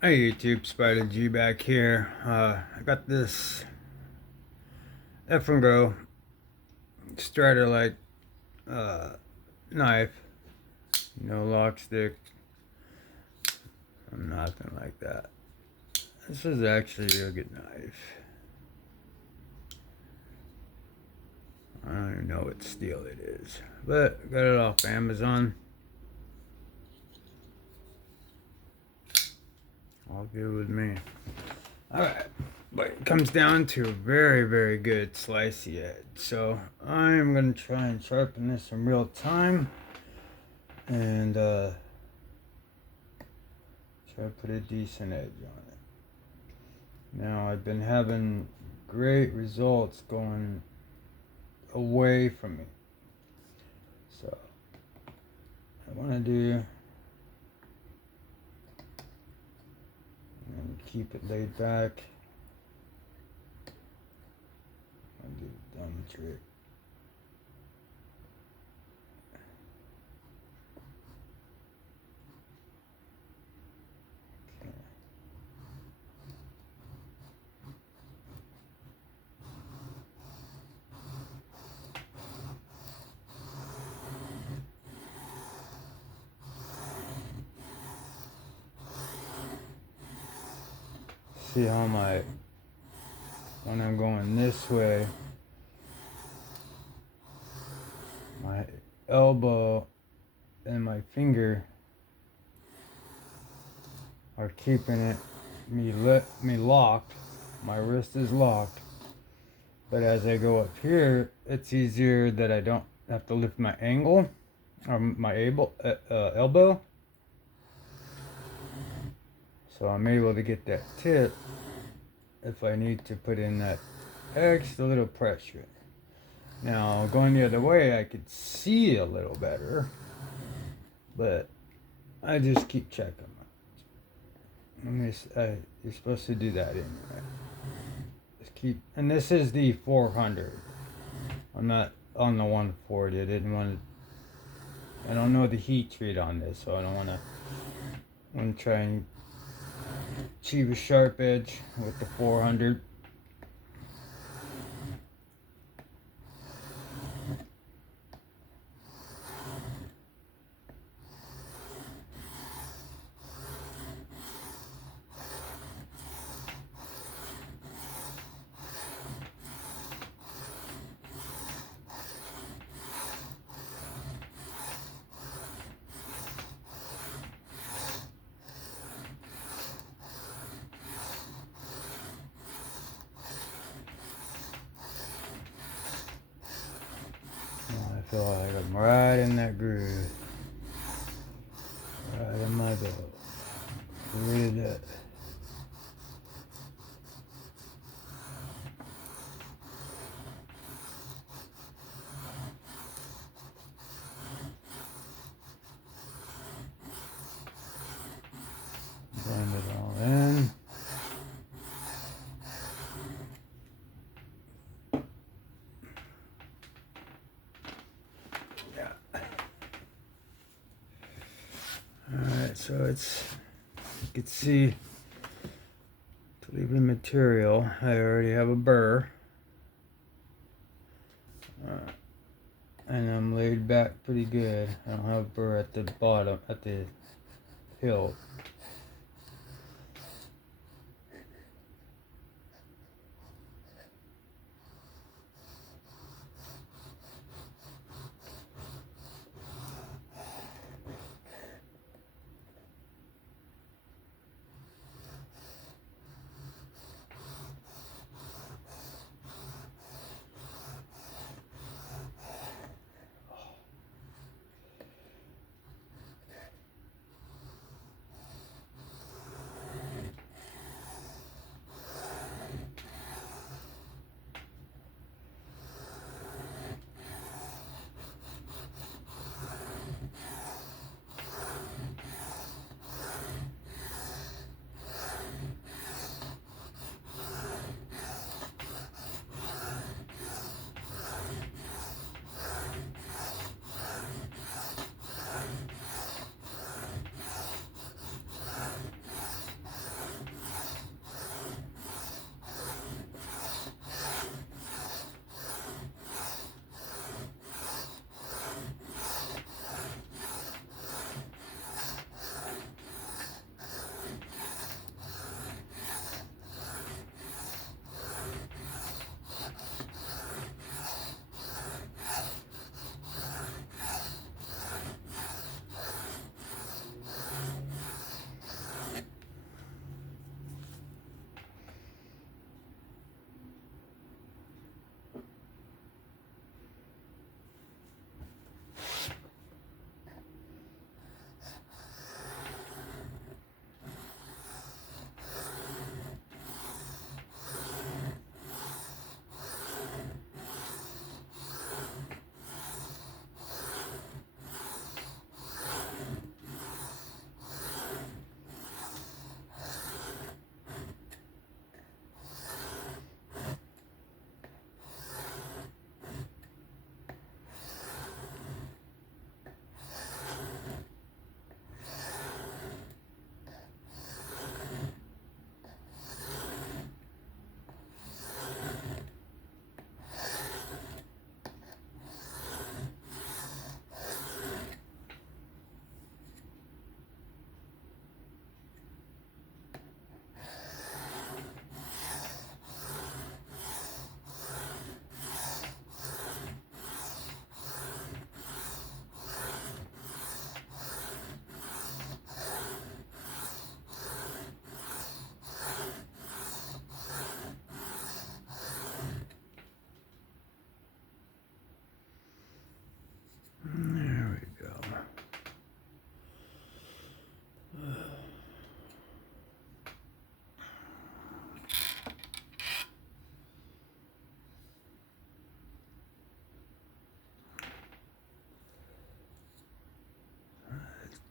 Hey YouTube, Spider G back here. I got this F and Go strider like knife, no lock stick, nothing like that. This is actually a good knife. I don't even know what steel it is, but I got it off Amazon. All good with me. Alright, but it comes down to a very good slicey edge. So I'm gonna try and sharpen this in real time and try to put a decent edge on it. Now I've been having great results going away from me. So I want to do and keep it laid back. I'll do the dumb trick. Okay. See how when I'm going this way, my elbow and my finger are keeping me locked. My wrist is locked. But as I go up here, it's easier that I don't have to lift my angle or my elbow. So I'm able to get that tip if I need to put in that extra little pressure. Now going the other way, I could see a little better, but I just keep checking. You're supposed to do that anyway. Just keep, and this is the 400. I'm not on the 140. I didn't want to. I don't know the heat treat on this, so I don't want to. I'm try and achieve a sharp edge with the 400. I feel like I'm right in that groove. Right in my belt. Read it. Blend it all in. Yeah. Alright, so it's, you can see, to leave the material, I already have a burr. And I'm laid back pretty good. I don't have a burr at the bottom, at the hilt.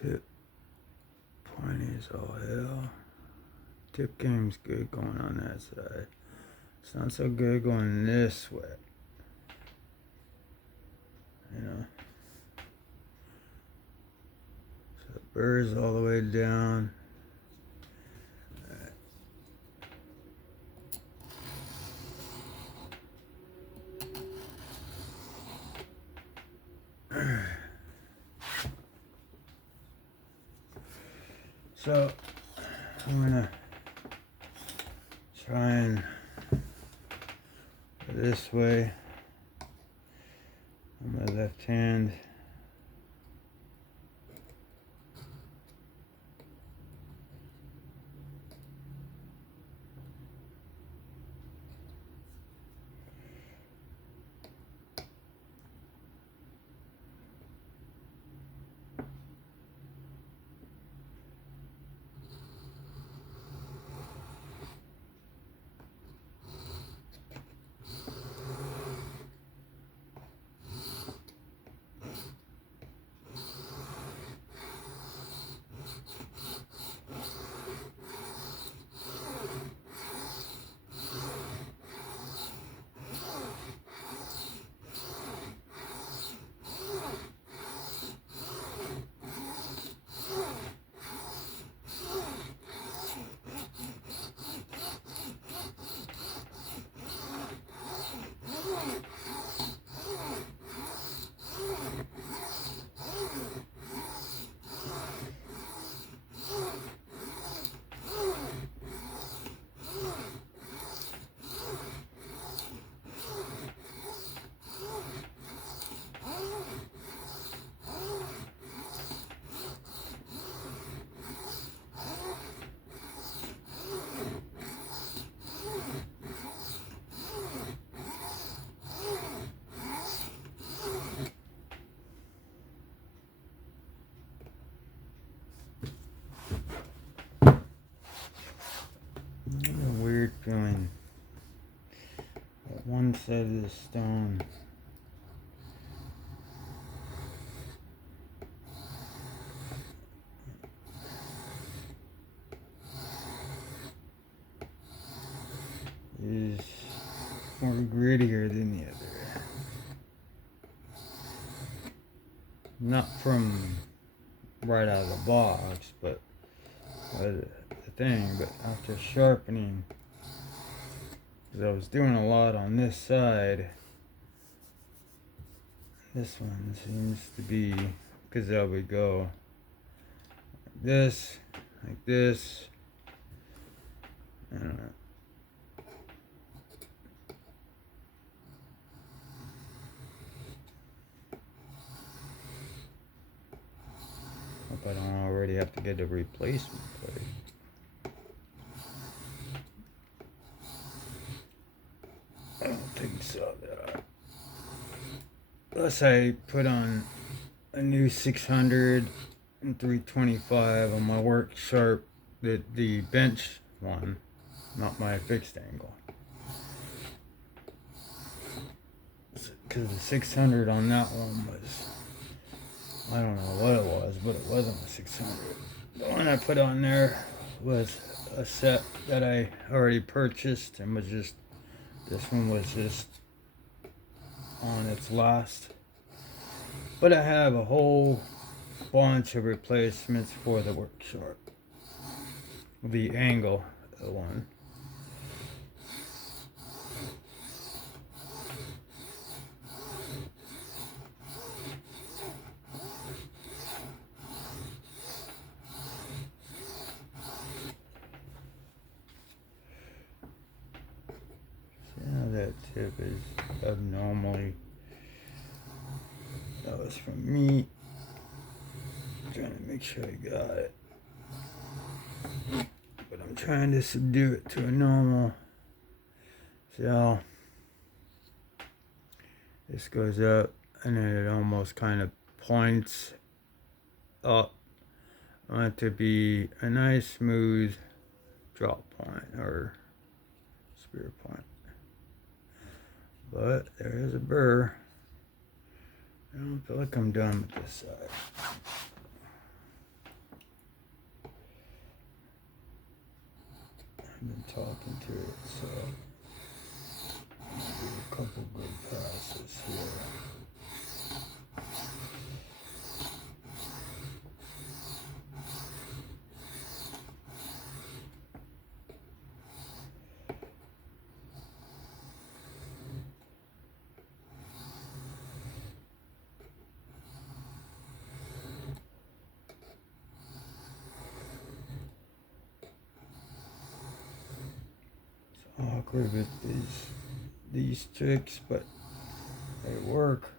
Tip pointy as all hell. Tip game's good going on that side. It's not so good going this way. You know. So the burr's all the way down. So I'm gonna try and go this way on my left hand. A weird feeling. One side of the stone is more grittier than the other. Not from right out of the box, but the thing. But after sharpening, because I was doing a lot on this side, this one seems to be, because I would go like this, I don't know. Hope I don't already have to get a replacement plate. I don't think so. Unless I put on a new 600 and 325 on my work sharp, the bench one, not my fixed angle. Because the 600 on that one was, I don't know what it was, but it wasn't a 600. The one I put on there was a set that I already purchased and was just, this one was just on its last. But I have a whole bunch of replacements for the work sharp. The angle one. That tip is abnormally. That was from me. I'm trying to make sure I got it. But I'm trying to subdue it to a normal. So this goes up and then it almost kind of points up. I want it to be a nice smooth drop point or spear point. But there is a burr. I don't feel like I'm done with this side. I've been talking to it, so I'll do a couple good passes here. Awkward with these tricks, but they work.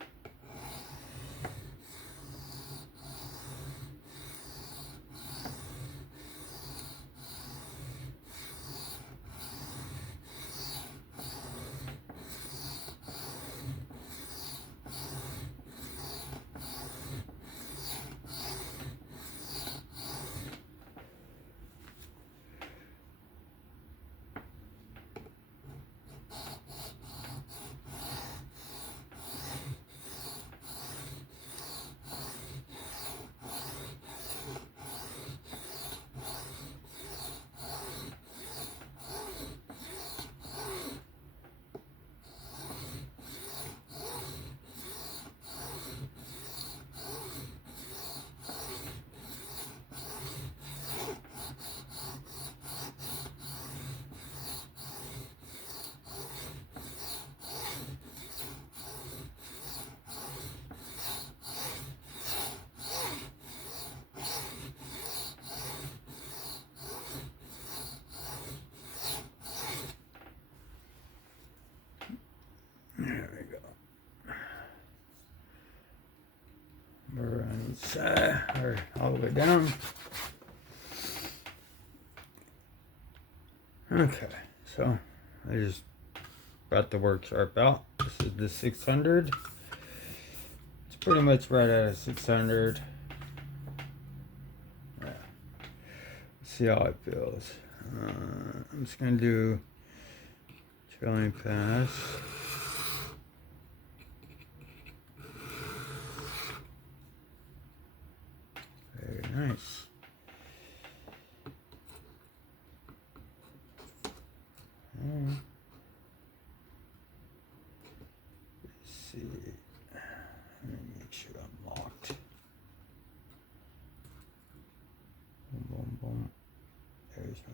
There we go. We're on each side, or all the way down. Okay, so I just brought the work sharp out. This is the 600. It's pretty much right at a 600. Yeah. Let's see how it feels. I'm just gonna do trailing pass. Very nice. Let's see. Let me make sure I'm locked. Boom, boom, boom. There's my.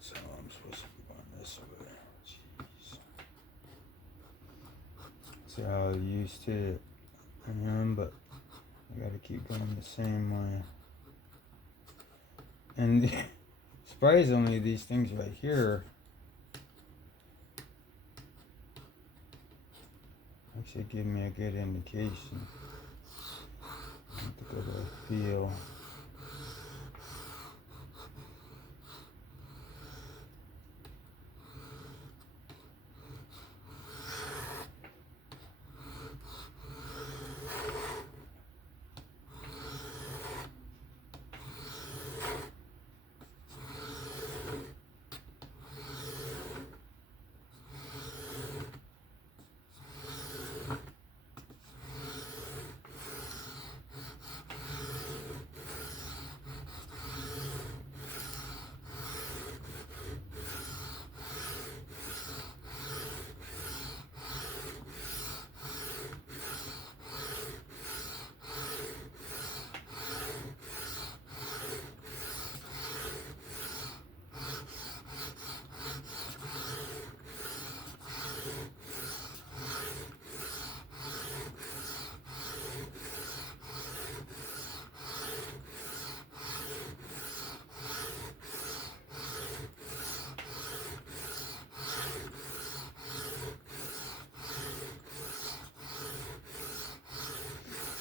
So I'm supposed to be going this way. Jeez. See how used to it I am, but I gotta keep going the same way. And surprisingly, these things right here actually give me a good indication. I have to go to a feel.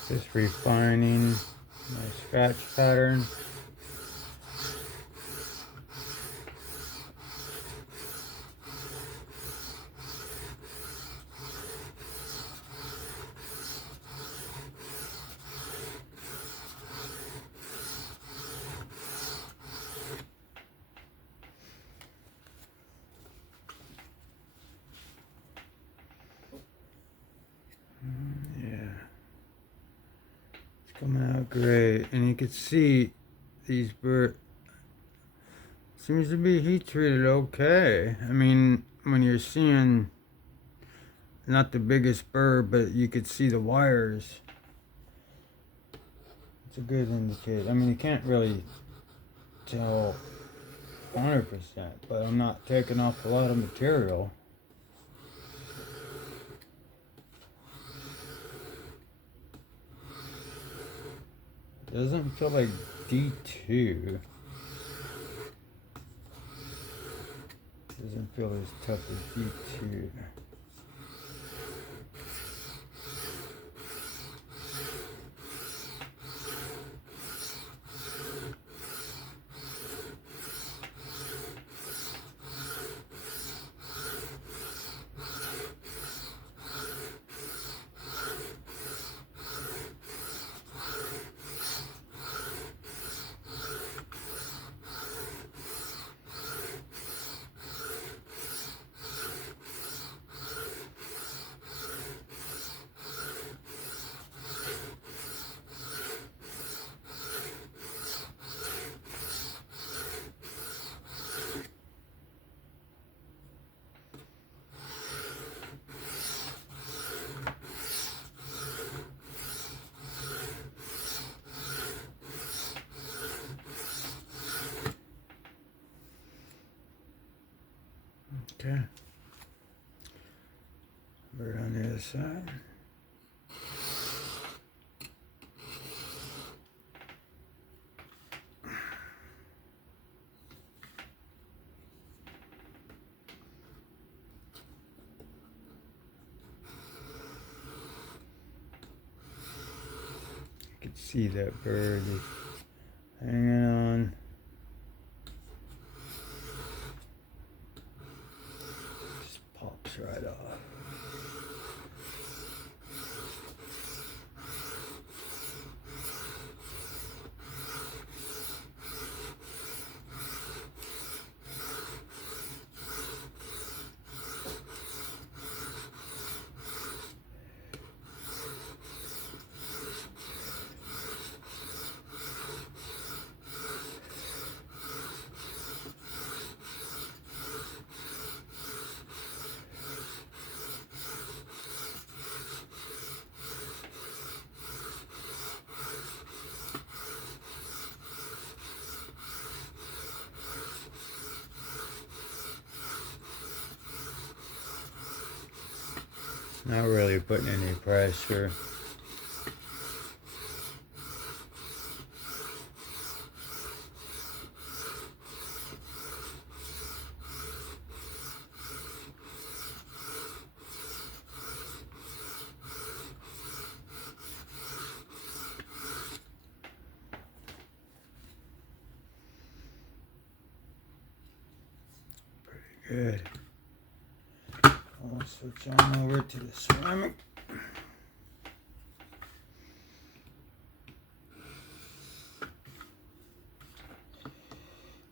Just refining my scratch pattern. coming out great, and you can see these birds seems to be heat treated okay. I mean, when you're seeing not the biggest bird, but you could see the wires, it's a good indicator. I mean, you can't really tell 100%, but I'm not taking off a lot of material. It doesn't feel like D2. Doesn't feel as tough as D2. Okay. Bird on the other side. You can see that bird is hanging on. Just pops right off. Not really putting any pressure. Pretty good. I'll switch on over to the ceramic.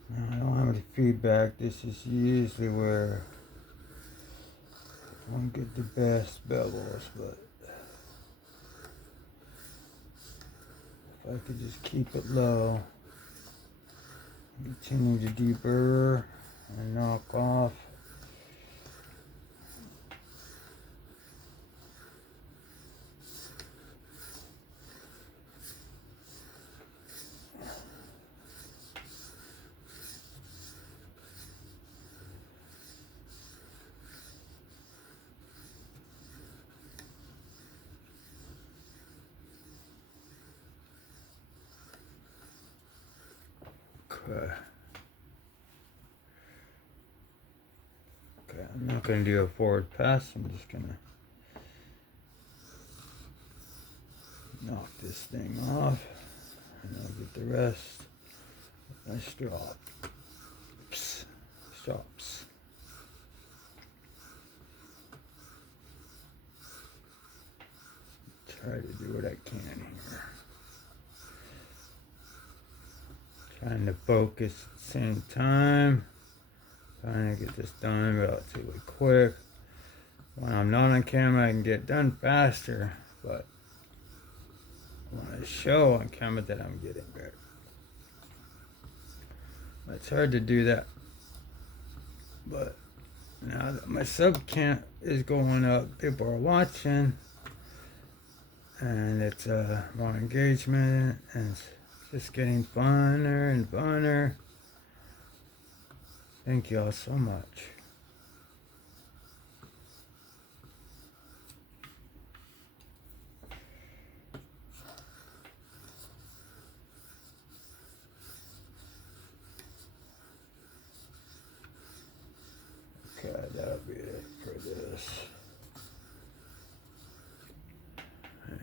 Now, I don't have any feedback. This is usually where I don't get the best bevels, but if I could just keep it low, continue to deburr and knock off. Okay, I'm not going to do a forward pass. I'm just going to knock this thing off, and I'll get the rest with my strops. Try to do what I can here. Trying to focus at the same time. Trying to get this done relatively quick. When I'm not on camera, I can get done faster, but want to show on camera that I'm getting better. It's hard to do that, but now that my sub count is going up, people are watching, and it's more engagement, and it's just getting funner and funner. Thank you all so much. Okay, that'll be it for this. Yeah.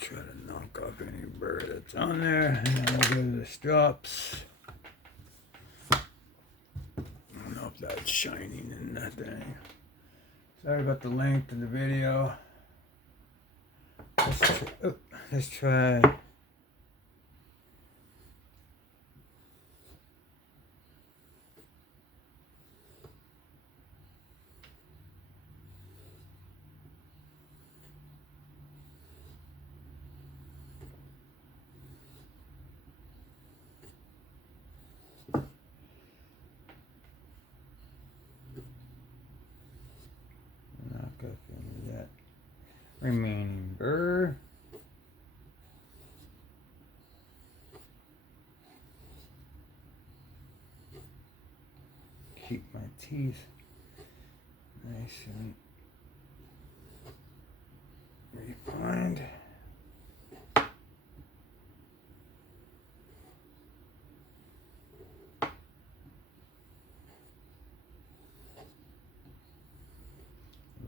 Try to knock off any burr that's on there, and then I'll do the strops. I don't know if that's shining in that thing. Sorry about the length of the video. Let's try. Knock off any of that remaining burr. Keep my teeth nice and refined.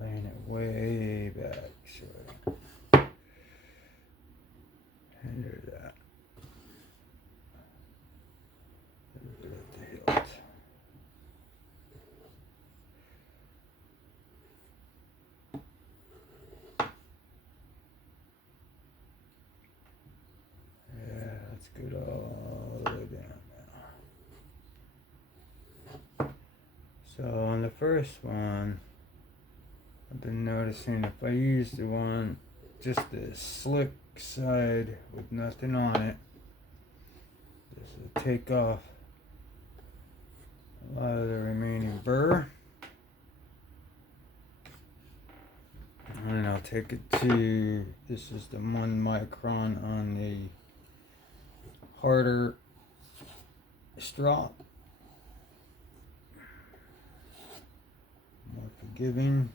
Laying it way back so I don't hinder that. At the hilt. Yeah, that's good all the way down now. So on the first one, I've been noticing if I use the one, just the slick side with nothing on it, this will take off a lot of the remaining burr. And I'll take it to, this is the 1 micron on the harder strop. More forgiving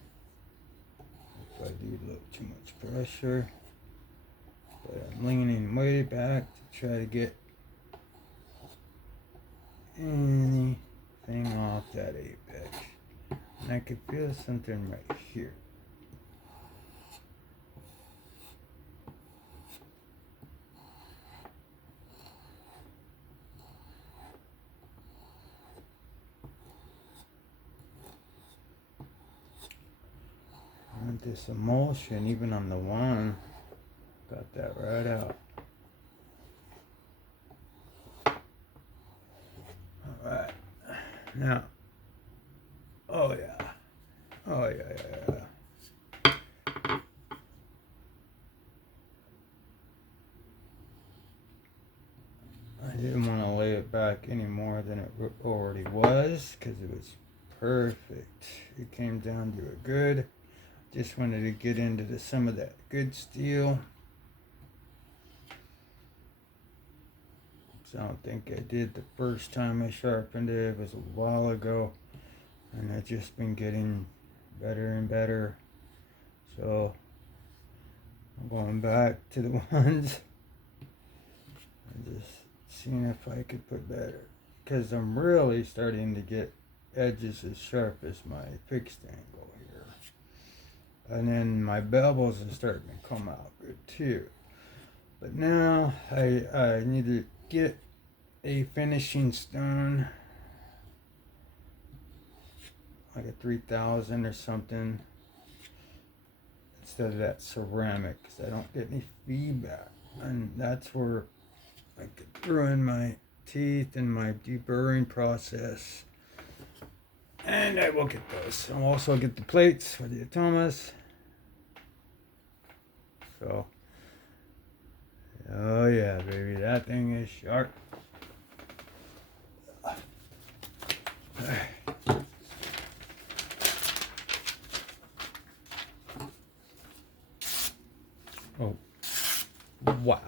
if I do a little too much pressure. But I'm leaning way back to try to get anything off that apex. And I can feel something right here. And this emulsion, even on the one, got that right out. Alright. Now, oh yeah. Oh yeah. I didn't want to lay it back any more than it already was because it was perfect. It came down to a good. Just wanted to get into some of that good steel. So I don't think I did the first time I sharpened it. It was a while ago. And I've just been getting better and better. So I'm going back to the ones and just seeing if I could put better. Because I'm really starting to get edges as sharp as my fixed angle here. And then my bevels are starting to come out good too. But now I need to get a finishing stone, like a 3000 or something, instead of that ceramic, because I don't get any feedback, and that's where I could ruin my teeth and my deburring process. And I will get those. I'll also get the plates for the atomas. So, oh yeah, baby, that thing is sharp. Oh, wow.